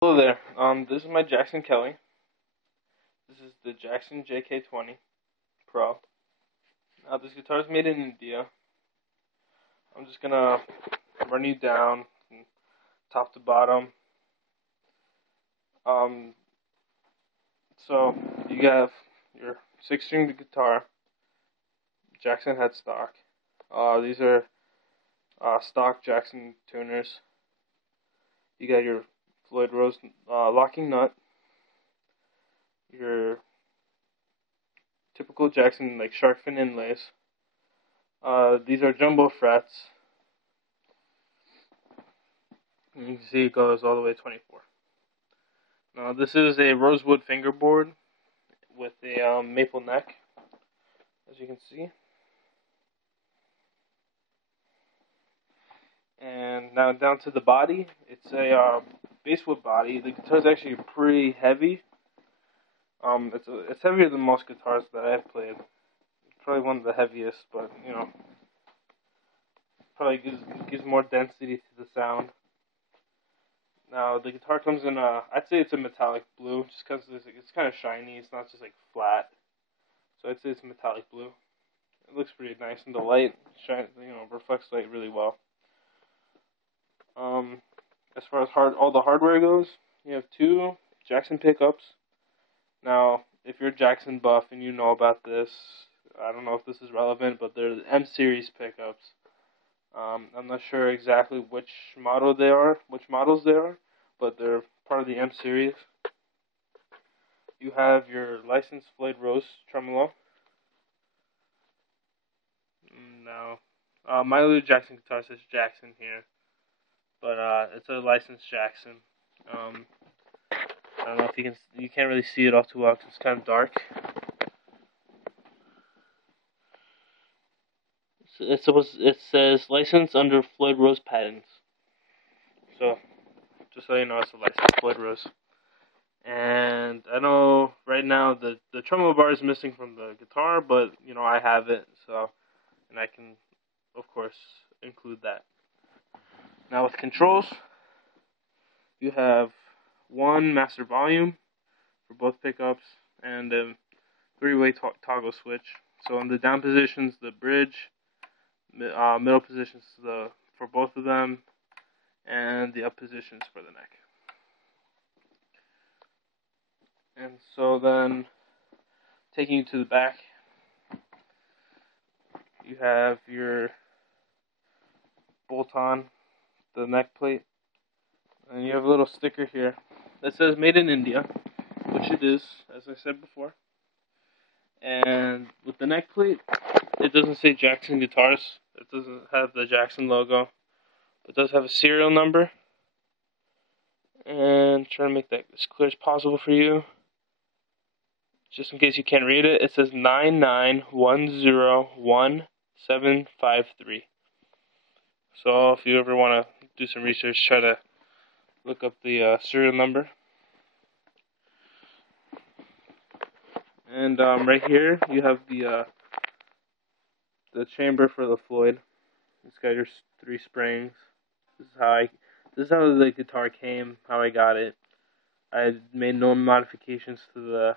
Hello there. This is my Jackson Kelly. This is the Jackson JK20 Pro. Now, this guitar is made in India. I'm just gonna run you down from top to bottom. Um, so you have your six-string guitar, Jackson headstock. These are stock Jackson tuners. You got your Floyd Rose locking nut, your typical Jackson like shark fin inlays. These are jumbo frets. You can see it goes all the way to 24. Now this is a rosewood fingerboard with a maple neck, as you can see. And now down to the body, it's a basswood body. The guitar is actually pretty heavy. It's heavier than most guitars that I've played. It's probably one of the heaviest, but probably gives more density to the sound. Now the guitar comes in I'd say it's a metallic blue, just because it's kind of shiny. It's not just like flat, so I'd say it's metallic blue. It looks pretty nice in the light. Reflects light really well. As far as all the hardware goes, you have two Jackson pickups. Now, if you're a Jackson buff and you know about this, I don't know if this is relevant, but they're the M series pickups. I'm not sure exactly which models they are, but they're part of the M series. You have your licensed Floyd Rose tremolo. Now, my little Jackson guitar says Jackson here, but it's a licensed Jackson. I don't know if you can't really see it all too well because it's kind of dark. It says licensed under Floyd Rose patents. So, just so you know, it's a licensed Floyd Rose. And I know right now the tremolo bar is missing from the guitar, but I have it, and I can, of course, include that. Now with controls, you have one master volume for both pickups and a three-way toggle switch. So in the down positions, the bridge, middle positions for both of them, and the up positions for the neck. And so then, taking you to the back, you have your bolt-on, the neck plate, and you have a little sticker here that says Made in India, which it is, as I said before. And with the neck plate, it doesn't say Jackson Guitars. It doesn't have the Jackson logo. It does have a serial number. And try to make that as clear as possible for you. Just in case you can't read it, it says 991011753. So if you ever want to do some research, try to look up the serial number. And right here you have the chamber for the Floyd. It's got your three springs. This is how the guitar came. How I got it. I made no modifications to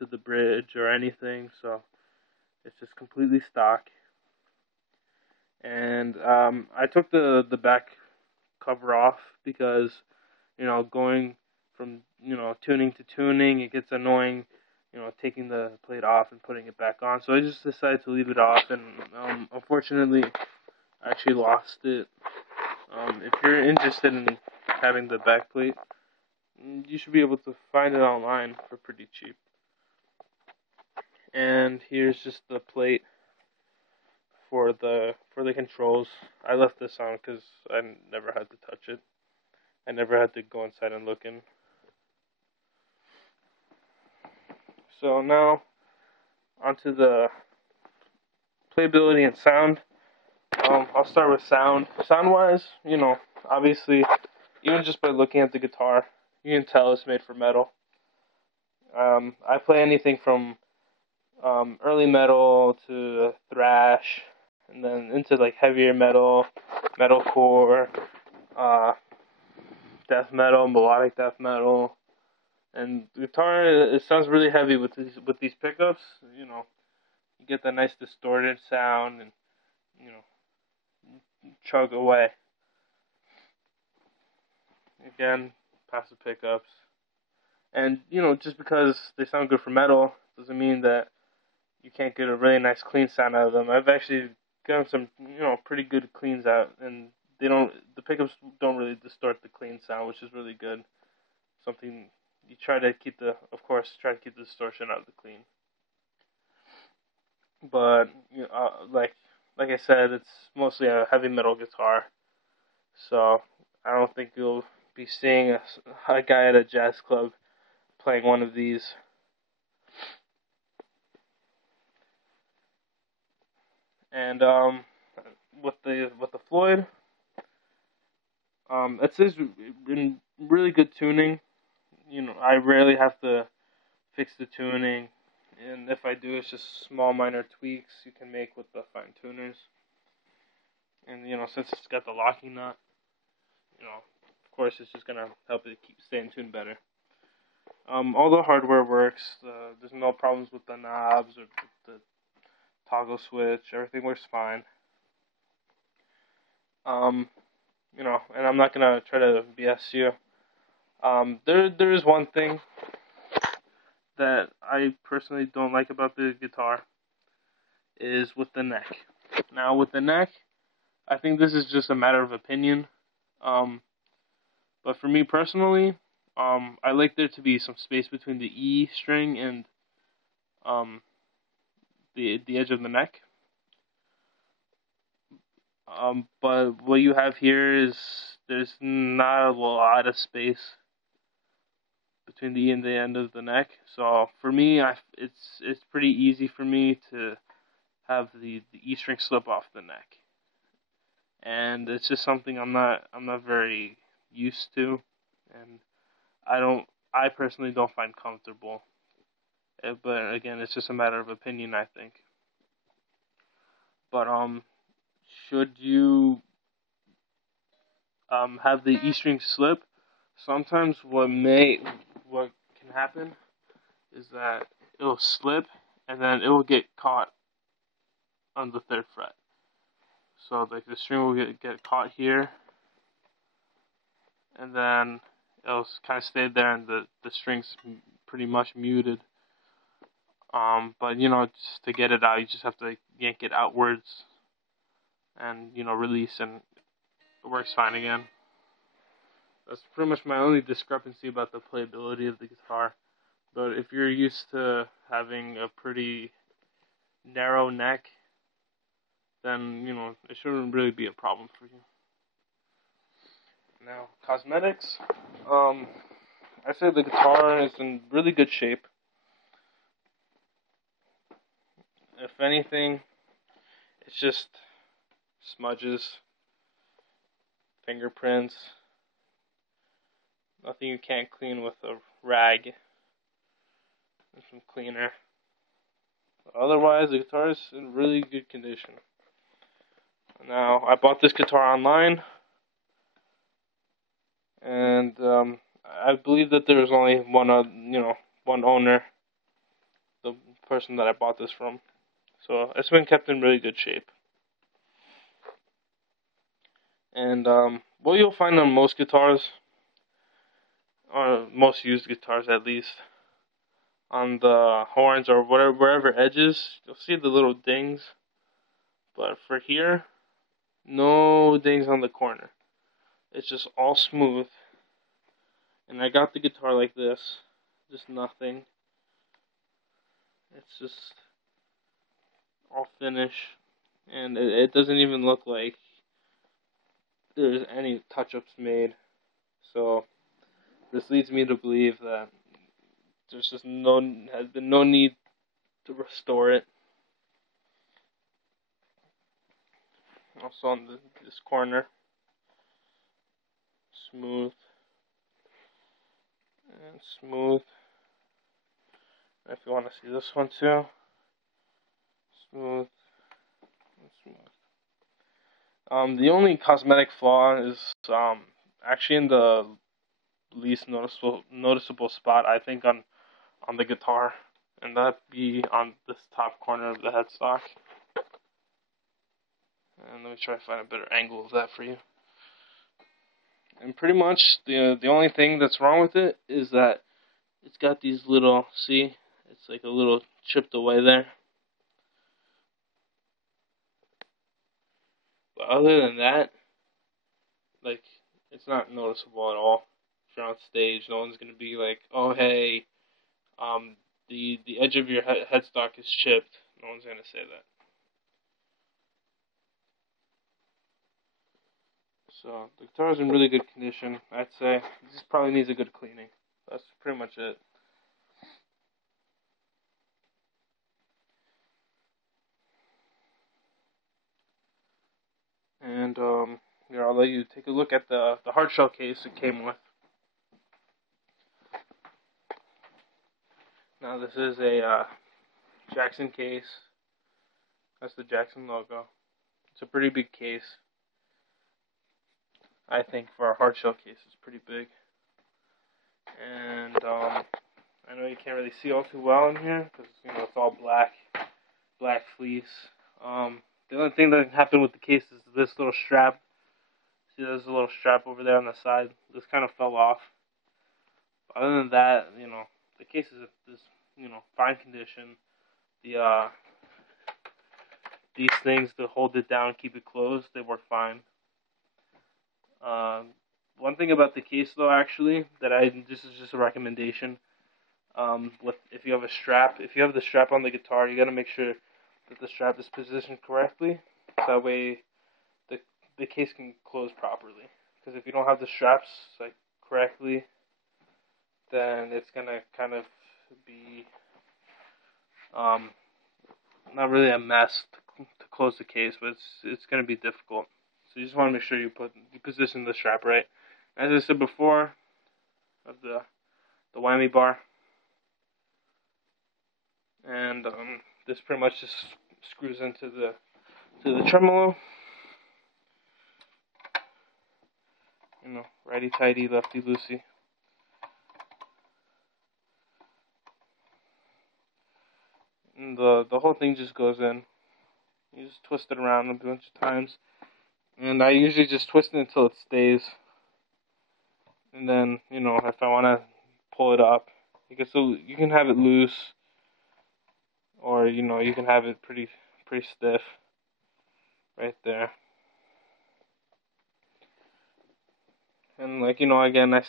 the bridge or anything, so it's just completely stock. And I took the back cover off because going from tuning to tuning, it gets annoying. Taking the plate off and putting it back on. So I just decided to leave it off, and unfortunately, I actually lost it. If you're interested in having the back plate, you should be able to find it online for pretty cheap. And here's just the plate for the controls. I left this on because I never had to touch it. I never had to go inside and look in. So now, onto the playability and sound. I'll start with sound. Sound-wise, obviously, even just by looking at the guitar, you can tell it's made for metal. I play anything from early metal to thrash, and then into like heavier metal, metalcore, death metal, melodic death metal, and the guitar, it sounds really heavy with these pickups. You know, you get that nice distorted sound, and you know, chug away. Again, passive pickups, and you know, just because they sound good for metal doesn't mean that you can't get a really nice clean sound out of them. I've actually gotten some, you know, pretty good cleans out, and the pickups don't really distort the clean sound, which is really good. Something you try to keep the distortion out of the clean. But you know, like I said, it's mostly a heavy metal guitar, so I don't think you'll be seeing a guy at a jazz club playing one of these. And with the Floyd, it says in really good tuning. You know, I rarely have to fix the tuning, and if I do, it's just small minor tweaks you can make with the fine tuners. And you know, since it's got the locking nut, you know, of course, it's just gonna help it stay in tune better. All the hardware works. There's no problems with the knobs or the toggle switch. Everything works fine. You know, and I'm not gonna try to BS you. There is one thing that I personally don't like about the guitar is with the neck. Now, with the neck, I think this is just a matter of opinion. But for me personally, I like there to be some space between the E string and the edge of the neck. But what you have here is there's not a lot of space between the E and the end of the neck. So for me, it's pretty easy for me to have the E string slip off the neck, and it's just something I'm not very used to, and I personally don't find comfortable. But again, it's just a matter of opinion, I think. But should you have the E string slip, sometimes what can happen is that it'll slip and then it will get caught on the 3rd fret. So like the string will get caught here, and then it'll kind of stay there, and the string's pretty much muted. But you know, just to get it out, you just have to yank it outwards, and you know, release, and it works fine again. That's pretty much my only discrepancy about the playability of the guitar. But if you're used to having a pretty narrow neck, then you know it shouldn't really be a problem for you. Now, cosmetics. I say the guitar is in really good shape. If anything, it's just smudges, fingerprints, nothing you can't clean with a rag and some cleaner. Otherwise, the guitar is in really good condition. Now, I bought this guitar online, and I believe that there was only one owner, the person that I bought this from. So it's been kept in really good shape. And what you'll find on most guitars, or most used guitars at least, on the horns or wherever edges, you'll see the little dings. But for here, no dings on the corner. It's just all smooth. And I got the guitar like this, just nothing. It's just all finish, and it doesn't even look like there's any touch-ups made. So this leads me to believe that there's just has been no need to restore it. Also on this corner, smooth and smooth. And if you want to see this one too, smooth and smooth. The only cosmetic flaw is actually in the least noticeable spot, I think, on the guitar, and that'd be on this top corner of the headstock. And let me try to find a better angle of that for you. And pretty much the only thing that's wrong with it is that it's got these little, see, it's like a little chipped away there. But other than that, like, it's not noticeable at all. If you're on stage, no one's gonna be like, "Oh, hey, the edge of your headstock is chipped." No one's gonna say that. So the guitar is in really good condition. I'd say it just probably needs a good cleaning. That's pretty much it. And here, I'll let you take a look at the hard shell case it came with. Now this is a Jackson case. That's the Jackson logo. It's a pretty big case. I think for a hard shell case, it's pretty big. And I know you can't really see all too well in here because it's all black fleece. The only thing that happened with the case is this little strap. See, there's a little strap over there on the side. This kind of fell off. But other than that, the case is fine condition. These things to hold it down, keep it closed, they work fine. One thing about the case, though, actually, this is just a recommendation. If you have the strap on the guitar, you got to make sure that the strap is positioned correctly. So that way, the case can close properly. Because if you don't have the straps correctly, then it's gonna kind of be not really a mess to close the case, but it's gonna be difficult. So you just want to make sure you position the strap right. As I said before, of the whammy bar, and this pretty much just screws into the tremolo. Righty tighty, lefty loosey. And the whole thing just goes in. You just twist it around a bunch of times. And I usually just twist it until it stays. And then, if I want to pull it up, you can have it loose, or you can have it pretty stiff right there. And again, like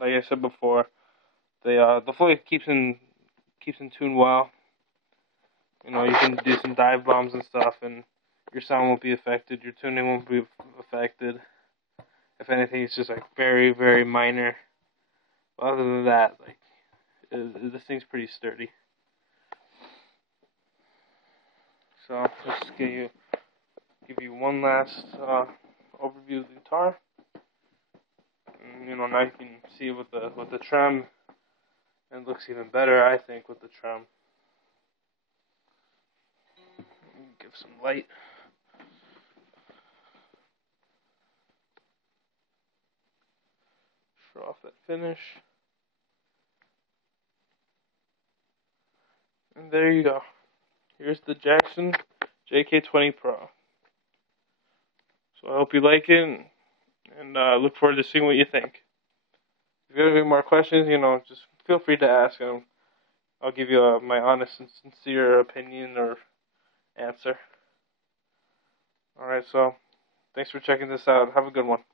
I said before, the Floyd keeps in tune well. You can do some dive bombs and stuff, and your sound won't be affected. Your tuning won't be affected. If anything, it's just very, very minor. But other than that, this thing's pretty sturdy. So let's give you one last overview of the guitar. And, now you can see it with the trem, and it looks even better, I think, with the trem. Give some light. Show off that finish. And there you go. Here's the Jackson JK20 Pro. So I hope you like it, and look forward to seeing what you think. If you have any more questions, just feel free to ask, and I'll give you my honest and sincere opinion or answer. Alright, so thanks for checking this out. Have a good one.